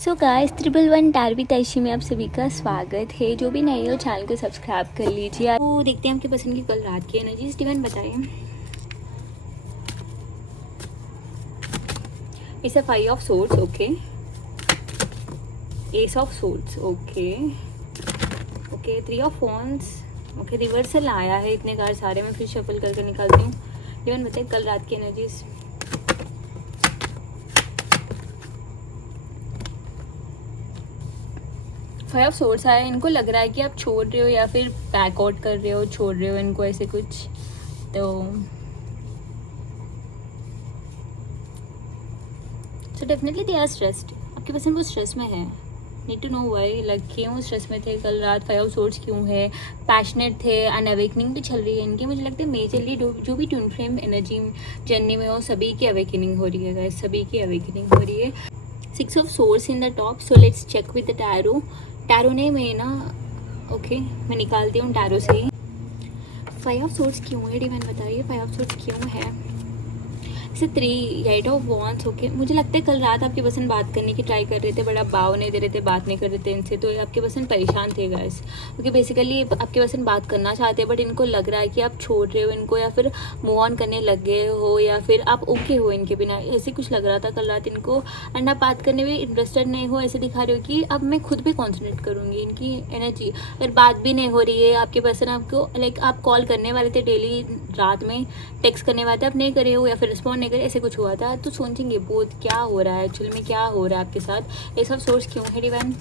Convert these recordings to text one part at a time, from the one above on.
So guys 111 टारवी तैशी में आप सभी का स्वागत है। जो भी नए हो चैनल को सब्सक्राइब कर लीजिए। तो देखते हैं आपकी पसंद की कल रात की एनर्जी। स्टीवन बताइए। It's a 5 of swords, okay. S of swords, okay okay. 3 of wands, okay. Reversal आया है इतने कार्ड सारे। मैं फिर शफल करके निकालती हूँ। स्टीवन बताइए कल रात की एनर्जीज। 5 ऑफ सोर्ड्स आया। इनको लग रहा है कि आप छोड़ रहे हो या फिर बैक आउट कर रहे हो, छोड़ रहे हो इनको, ऐसे कुछ। तो डेफिनेटली दे आर स्ट्रेस्ड। आपके पर्सन वो स्ट्रेस में है। Need to know why, like क्यों स्ट्रेस में थे कल रात। 5 ऑफ सोर्ड्स क्यों है, पैशनेट थे, एंड अवेकनिंग भी चल रही है इनकी। मुझे लगता है मेजरली जो भी ट्विन फ्लेम एनर्जी जर्नी में हो, सभी की अवेकनिंग हो रही है गाइस, सभी की अवेकनिंग हो रही है। 6 of swords in the top. So let's check with the tarot ने मैं ना, ओके मैं निकालती हूँ टैरो से ही। 5 ऑफ सोर्ड्स क्यों है डिवाइन बताइए, 5 ऑफ सोर्ड्स क्यों है। से 3 8 ऑफ वॉन्ड्स, ओके। मुझे लगता है कल रात आपके पर्सन बात करने की ट्राई कर रहे थे, बड़ा भाव नहीं दे रहे थे, बात नहीं कर रहे थे इनसे। तो आपके पर्सन परेशान थे गाइस, क्योंकि बेसिकली आपके पर्सन बात करना चाहते हैं, बट इनको लग रहा है कि आप छोड़ रहे हो इनको, या फिर मूव ऑन करने लग गए हो, या फिर आप ओके हो इनके बिना, ऐसे कुछ लग रहा था कल रात इनको। एंड आप बात करने में इंटरेस्टेड नहीं हो, ऐसे दिखा रहे हो कि अब मैं खुद पे कॉन्सेंट्रेट करूँगी। इनकी एनर्जी अगर बात भी नहीं हो रही है, आपके पर्सन आपको लाइक आप कॉल करने वाले थे डेली रात में, टेक्स्ट करने वाले थे, आप नहीं करे हो या फिर रिस्पॉन्ड नहीं करे, ऐसे कुछ हुआ था। तो सोचेंगे बहुत क्या हो रहा है एक्चुअली में, क्या हो रहा है आपके साथ, ये सब सोर्स क्यों है डिवाइन।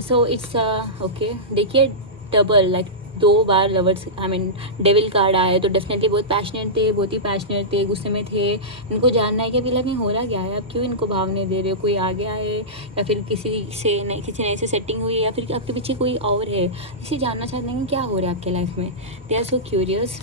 So it's okay. देखिए डबल, लाइक 2 बार lovers, I mean devil card आया है। तो डेफिनेटली बहुत पैशनेट थे, बहुत ही पैशनेट थे, गुस्से में थे। इनको जानना है कि अभी में हो रहा क्या है, आप क्यों इनको भाव नहीं दे रहे हो। कोई आ गया है या फिर किसी नई से सेटिंग हुई है, या फिर आपके पीछे कोई और है, इसे जानना चाहते हैं कि क्या हो रहा है आपके लाइफ में। They are so curious.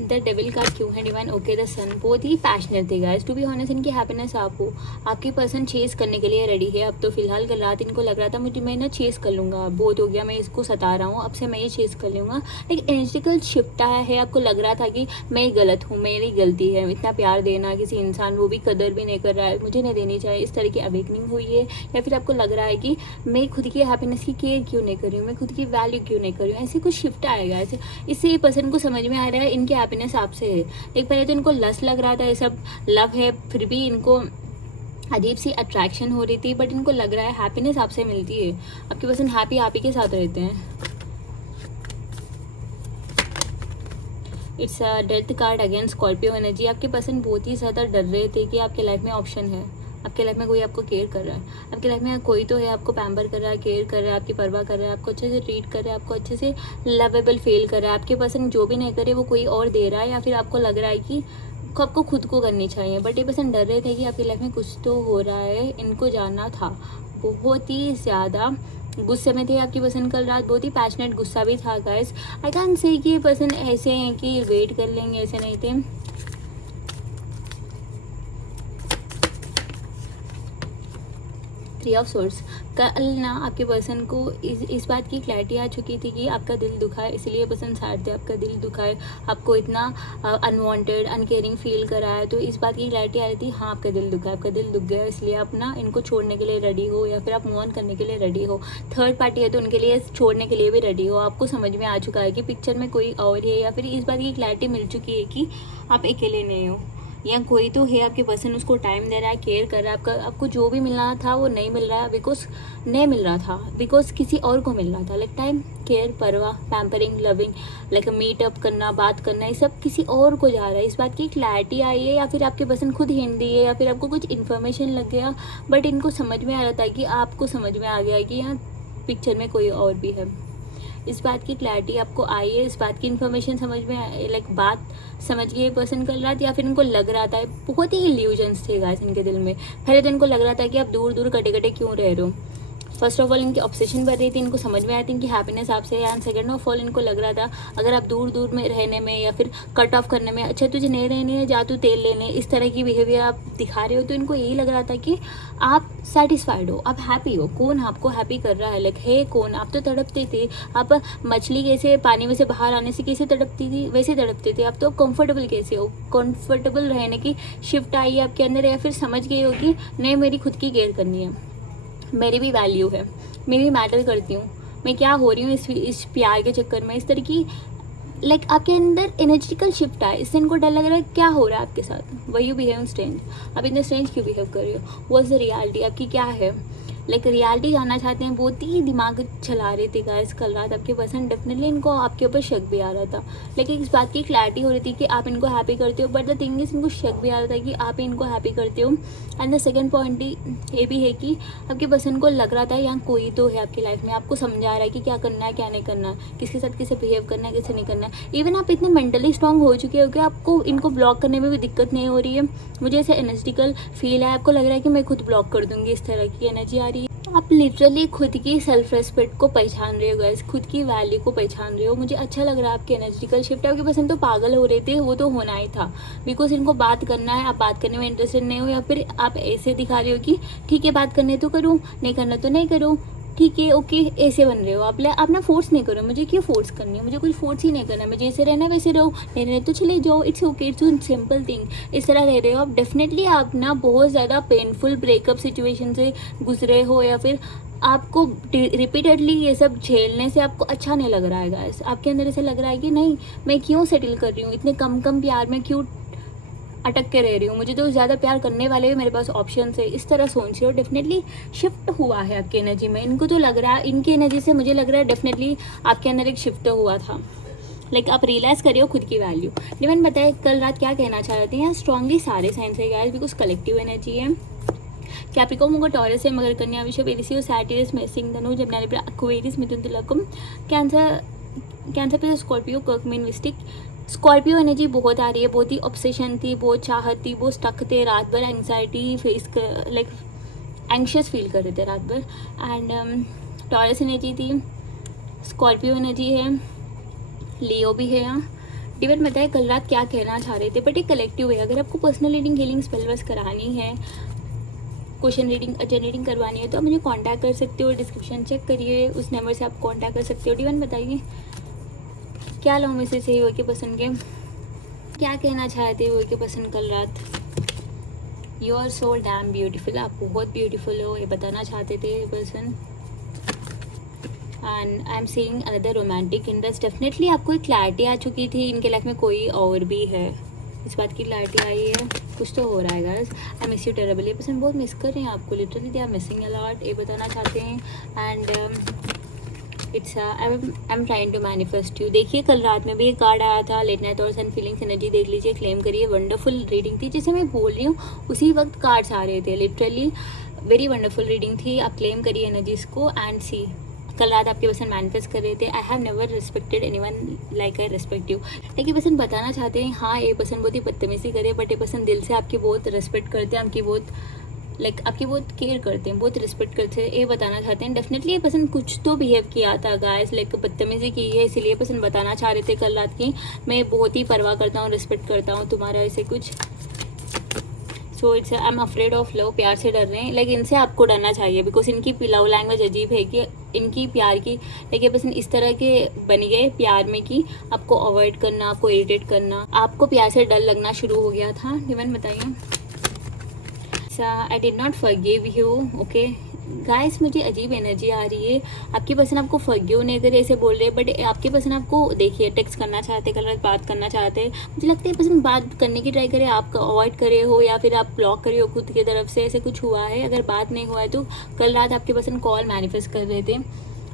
The devil card क्यों है डिवाइन, ओके। द सन, बहुत ही पैशनेट थे गाइस, टू बी ऑनेस्ट। इनकी हैप्पीनेस आपकी पर्सन चेस करने के लिए रेडी है। अब तो फिलहाल कल रात इनको लग रहा था मुझे, मैं ना चेस कर लूँगा, बहुत हो गया, मैं इसको सता रहा हूँ, अब से मैं ये चेस कर लूँगा। एक एनर्जिकल शिफ्ट आया है। आपको लग रहा था कि मैं गलत हूँ, मेरी गलती है, इतना प्यार देना किसी इंसान, वो भी कदर भी नहीं कर रहा है, मुझे नहीं देनी चाहिए, इस तरह की अवेकनिंग हुई है। या फिर आपको लग रहा है कि मैं खुद की हैप्पीनेस की केयर क्यों नहीं कर रही हूँ, मैं खुद की वैल्यू क्यों नहीं कर रही हूँ, ऐसे कुछ शिफ्ट आएगा। ऐसे इससे ये पर्सन को समझ में आ रहा है इनकी हैप्पीनेस आपसे है। एक पहले तो इनको लस्ट लग रहा था, ये सब लव है, फिर भी इनको अजीब सी अट्रैक्शन हो रही थी, बट इनको लग रहा है हैप्पीनेस आपसे मिलती है। आपके पर्सन हैप्पी आप ही के साथ रहते हैं। It's a death card again Scorpio energy. आपके पर्सन बहुत ही ज़्यादा डर रहे थे कि आपके लाइफ में ऑप्शन है, आपके लाइफ में कोई आपको केयर कर रहा है, आपके लाइफ में कोई तो है आपको पैम्पर कर रहा है, केयर कर रहा है, आपकी परवाह कर रहा है, आपको अच्छे से ट्रीट कर रहा है, आपको अच्छे से लवेबल फील कर रहा है। आपके पर्सन जो भी नहीं करे वो कोई और दे रहा है, या फिर आपको लग रहा है कि आपको खुद को करनी चाहिए, बट ये पर्सन डर रहे थे कि आपकी लाइफ में कुछ तो हो रहा है, इनको जानना था। बहुत ही ज़्यादा गुस्से में थे आपकी पर्सन कल रात, बहुत ही पैशनेट गुस्सा भी था गाइस। आई कैन से कि ये पर्सन ऐसे हैं कि वेट कर लेंगे, ऐसे नहीं थे। 3 ऑफ सोर्ड्स। कल ना आपके पर्सन को इस बात की क्लैरिटी आ चुकी थी कि आपका दिल दुखा है, इसलिए पर्सन सैड थे। आपका दिल दुखा है, आपको इतना अनवांटेड अनकेयरिंग फील करा है, तो इस बात की क्लैरिटी आ रही थी, हाँ आपका दिल दुखा है, आपका दिल दुख गया, इसलिए आप ना इनको छोड़ने के लिए रेडी हो, या फिर आप मूव ऑन करने के लिए रेडी हो। थर्ड पार्टी है तो उनके लिए छोड़ने के लिए भी रेडी हो। आपको समझ में आ चुका है कि पिक्चर में कोई और है, या फिर इस बात की क्लैरिटी मिल चुकी है कि आप अकेले नहीं हो, या कोई तो है आपके पर्सन उसको टाइम दे रहा है, केयर कर रहा है। आपको जो भी मिलना था वो नहीं मिल रहा है, बिकॉज नहीं मिल रहा था, बिकॉज किसी और को मिल रहा था। लाइक टाइम, केयर, परवाह, पैम्परिंग, लविंग, लाइक मीटअप करना, बात करना, ये सब किसी और को जा रहा है। इस बात की क्लैरिटी आई है, या फिर आपके पर्सन खुद हिंट दी है, या फिर आपको कुछ इन्फॉर्मेशन लग गया, बट इनको समझ में आ रहा था कि आपको समझ में आ गया कि यहाँ पिक्चर में कोई और भी है। इस बात की क्लैरिटी आपको आई है, इस बात की इन्फॉर्मेशन समझ में, लाइक बात समझ गए पर्सन कल रात, या फिर इनको लग रहा था, बहुत ही इल्यूजन्स थे गाइस इनके दिल में। पहले तो इनको लग रहा था कि आप दूर दूर कटे कटे क्यों रह रहे हो, फर्स्ट ऑफ ऑल इनकी ऑब्सेशन बढ़ रही थी, इनको समझ में आया था इनकी हैप्पीनेस आपसे है, एंड सेकंड ऑफ ऑल इनको लग रहा था अगर आप दूर दूर में रहने में या फिर कट ऑफ करने में, अच्छा तुझे नहीं रहने है जा तू तेल लेने, इस तरह की बिहेवियर आप दिखा रहे हो, तो इनको यही लग रहा था कि आप सेटिस्फाइड हो, आप हैप्पी हो। कौन आपको हैप्पी कर रहा है, लाइक है कौन? आप तो तड़पते थे, आप मछली कैसे पानी में से बाहर आने से कैसे तड़पती थी वैसे तड़पते थे, आप तो कंफर्टेबल कैसे हो? कंफर्टेबल रहने की शिफ्ट आई है आपके अंदर, या फिर समझ गए हो कि नहीं मेरी खुद की केयर करनी है, मेरी भी वैल्यू है, मैं भी मैटर करती हूँ, मैं क्या हो रही हूँ इस प्यार के चक्कर में, इस तरह की लाइक आपके अंदर एनर्जिकल शिफ्ट आए। इससे इनको डर लग रहा है क्या हो रहा है आपके साथ, वही यू बिहेव स्ट्रेंज, आप इतने स्ट्रेंज क्यों बिहेव कर रहे हो, व्हाट्स द रियलिटी आपकी क्या है, लाइक रियलिटी जानना चाहते हैं। बहुत ही दिमाग चला रहे थे गाइस कल रात आपके पर्सन, डेफिनेटली इनको आपके ऊपर शक भी आ रहा था, लेकिन इस बात की क्लैरिटी हो रही थी कि आप इनको हैप्पी करते हो, बट द थिंग इज इनको शक भी आ रहा था कि आप इनको हैप्पी करते हो। एंड द सेकंड पॉइंट ये भी है कि आपके पर्सन को लग रहा था यहाँ कोई तो है आपकी लाइफ में, आपको समझा रहा है कि क्या करना है क्या नहीं करना, किसके साथ कैसे बिहेव करना है कैसे नहीं करना है। इवन आप इतने मेंटली स्ट्रांग हो चुके हो कि आपको इनको ब्लॉक करने में भी दिक्कत नहीं हो रही है। मुझे ऐसे एनर्जिटिकल फील है, आपको लग रहा है कि मैं खुद ब्लॉक कर दूंगी, इस तरह की एनर्जी आ रही है। आप लिटरली खुद की सेल्फ रेस्पेक्ट को पहचान रहे हो गाइस, खुद की वैल्यू को पहचान रहे हो। मुझे अच्छा लग रहा है आपके एनर्जिकल शिफ्ट। आपके पसंद तो पागल हो रहे थे, वो तो होना ही था, बिकॉज इनको बात करना है, आप बात करने में इंटरेस्टेड नहीं हो, या फिर आप ऐसे दिखा रहे हो कि ठीक है बात करने तो करूँ, नहीं करना तो नहीं करूँ, ठीक है ओके, ऐसे बन रहे हो आप ना फोर्स नहीं करो, मुझे क्यों फोर्स करनी है, मुझे कुछ फोर्स ही नहीं करना, मुझे जैसे रहना है वैसे रहो, नहीं रहना तो चले जाओ, it's okay, it's simple thing. इस तरह रह रहे हो आप। डेफिनेटली आप ना बहुत ज़्यादा पेनफुल ब्रेकअप सिचुएशन से गुजरे हो, या फिर आपको रिपीटेडली ये सब झेलने से आपको अच्छा नहीं लग रहा है गाइस। आपके अंदर ऐसा लग रहा है कि नहीं मैं क्यों सेटल कर रही हूँ, इतने कम प्यार में क्यों अटक के रह रही हूँ, मुझे तो ज़्यादा प्यार करने वाले भी मेरे पास ऑप्शन है, इस तरह सोच रहे हो। डेफिनेटली शिफ्ट हुआ है आपकी एनर्जी में, इनको तो लग रहा है, इनकी एनर्जी से मुझे लग रहा है डेफिनेटली आपके अंदर एक शिफ्ट हुआ था, लाइक आप रियलाइज़ करिए खुद की वैल्यू। डिवाइन बताए कल रात क्या कहना चाह रहे थे, यहाँ स्ट्रांगली सारे साइंस है गाइस, बिकॉज कलेक्टिव एनर्जी है। कैप्रिकॉर्न होगा, टॉरस है, मगर कन्या, वृषभ, एरिस, सैजिटेरियस, मेषिंग, धनु, जमना, लिब्रा, एक्वेरियस, मिथुन, तुला, कैंसर पे स्कॉर्पियो, कर्क, मीन, वृश्चिक। स्कॉर्पियो एनर्जी बहुत आ रही है, बहुत ही ऑब्सेशन थी, बहुत चाहत थी, बहुत स्टक थे, रात भर एंग्जाइटी फेस कर, लाइक एंग्शियस फील कर रहे थे रात भर। एंड टॉरस एनर्जी थी, स्कॉर्पियो एनर्जी है, लियो भी है यहाँ। डिवाइन बताए कल रात क्या कहना चाह रहे थे, बट ये कलेक्टिव है। अगर आपको पर्सनल रीडिंग, हीलिंग, स्पेल करानी है, क्वेश्चन रीडिंग, जनरेटिंग करवानी है, तो आप मुझे कांटेक्ट कर सकते हो, डिस्क्रिप्शन चेक करिए, उस नंबर से आप कांटेक्ट कर सकते हो। डिवाइन बताइए क्या लव मैसेज चाहिए वो के पसंद के, क्या कहना चाहते हो के पसंद कल रात। You are so damn beautiful, आप बहुत ब्यूटीफुल हो, ये बताना चाहते थे ये person. And I am seeing another romantic interest. Definitely आपको एक क्लैरिटी आ चुकी थी, इनके लाइफ में कोई और भी है, इस बात की क्लैरिटी आई है, कुछ तो हो रहा है guys. I miss you terribly, person बहुत मिस कर रहे हैं आपको, literally they are missing a lot, ये बताना चाहते हैं। And it's I am trying to manifest you. देखिए कल रात में भी एक कार्ड आया था, late night thoughts and feelings energy, देख लीजिए, क्लेम करिए। वंडरफुल रीडिंग थी, जैसे मैं बोल रही हूँ उसी वक्त कार्ड्स आ रहे थे, लिटरली वेरी वंडरफुल रीडिंग थी। आप क्लेम करिए एनर्जीज को एंड सी। कल रात आपके पर्सन मैनिफेस्ट कर रहे थे, I have never respected anyone like I respect you. लेकिन पर्सन बताना चाहते हैं हाँ ये पर्सन बहुत ही बदतमीजी करे, बट ये पर्सन दिल से आपकी बहुत रिस्पेक्ट करते हैं, आपकी बहुत लाइक आपकी बहुत केयर करते हैं, बहुत रिस्पेक्ट करते हैं, ये बताना चाहते हैं। डेफिनेटली ये पर्सन कुछ तो बिहेव किया था गाइस, लाइक बदतमीजी की है, इसीलिए पर्सन बताना चाह रहे थे कल रात की मैं बहुत ही परवाह करता हूँ, रिस्पेक्ट करता हूँ तुम्हारा, ऐसे कुछ। So it's I am afraid of love, प्यार से डर रहे हैं, लाइक इनसे आपको डरना चाहिए, बिकॉज इनकी लव लैंग्वेज अजीब है कि इनकी प्यार की, लाइक पर्सन इस तरह के बन गए प्यार में कि आपको अवॉइड करना, आपको इरिटेट करना, आपको प्यार से डर लगना शुरू हो गया था। डिवाइन बताइए। I did not forgive you, okay guys, मुझे अजीब एनर्जी आ रही है, आपके पर्सन आपको फॉरगिव नहीं करे ऐसे बोल रहे, बट आपके पर्सन आपको देखिए टेक्स्ट करना चाहते, कल रात बात करना चाहते हैं, मुझे लगता है पर्सन बात करने की ट्राई करे, आप अवॉइड करे हो या फिर आप ब्लॉक करे हो खुद की तरफ से, ऐसे कुछ हुआ है। अगर बात नहीं हुआ है तो कल रात आपके पर्सन कॉल मैनिफेस्ट कर रहे थे।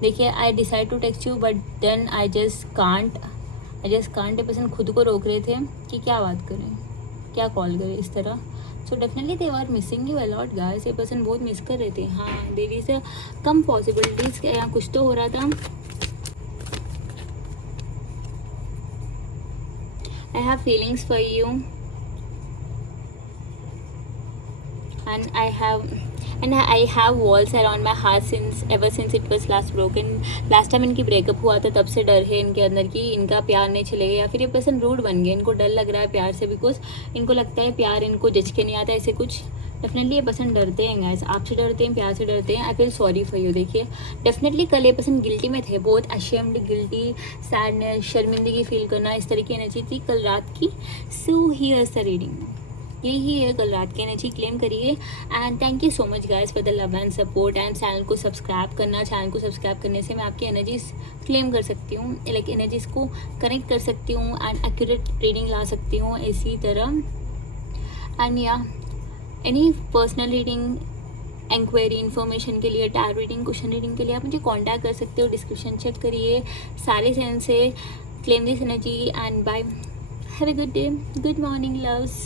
देखिए I decide to text you but then I just can't, ये पर्सन खुद को रोक रहे थे कि क्या बात करें, क्या कॉल करें, इस तरह। So definitely they are missing you a lot guys, ये पर्सन बहुत मिस कर रहे थे। हाँ there is a come possibilities, यहाँ कुछ तो हो रहा था। I have feelings for you and I have and I have walls around my heart since ever since it was last broken. Last time इनकी ब्रेकअप हुआ था, तब से डर है इनके अंदर कि इनका प्यार नहीं चलेगा या फिर ये पर्सन रूड बन गया. इनको डर लग रहा है प्यार से, बिकॉज इनको लगता है प्यार इनको जज के नहीं आता, ऐसे कुछ. डेफिनेटली ये पर्सन डरते हैं गाइस, आपसे डरते हैं, प्यार से डरते हैं. I feel sorry for you. देखिए डेफिनेटली कल ये पर्सन गिल्टी में थे, बहुत अशेम्ड, गिल्टी, सैडनेस, शर्मिंदगी फील करना, इस तरह की एनर्जी थी कल रात की. So here's the reading. यही है कल रात की एनर्जी. क्लेम करिए. And thank you so much guys for the love and support. And channel को सब्सक्राइब करना. चैनल को सब्सक्राइब करने से मैं आपकी एनर्जीज क्लेम कर सकती हूँ, लाइक एनर्जीज को कनेक्ट कर सकती हूँ एंड एक्यूरेट रीडिंग ला सकती हूँ इसी तरह. एंड या any personal reading, inquiry, information के लिए, टायर रीडिंग, क्वेश्चन रीडिंग के लिए आप मुझे कांटेक्ट कर सकते हो. डिस्क्रिप्शन चेक करिए सारे सेंस से. Claim this energy and bye. Have a good day. Good morning loves.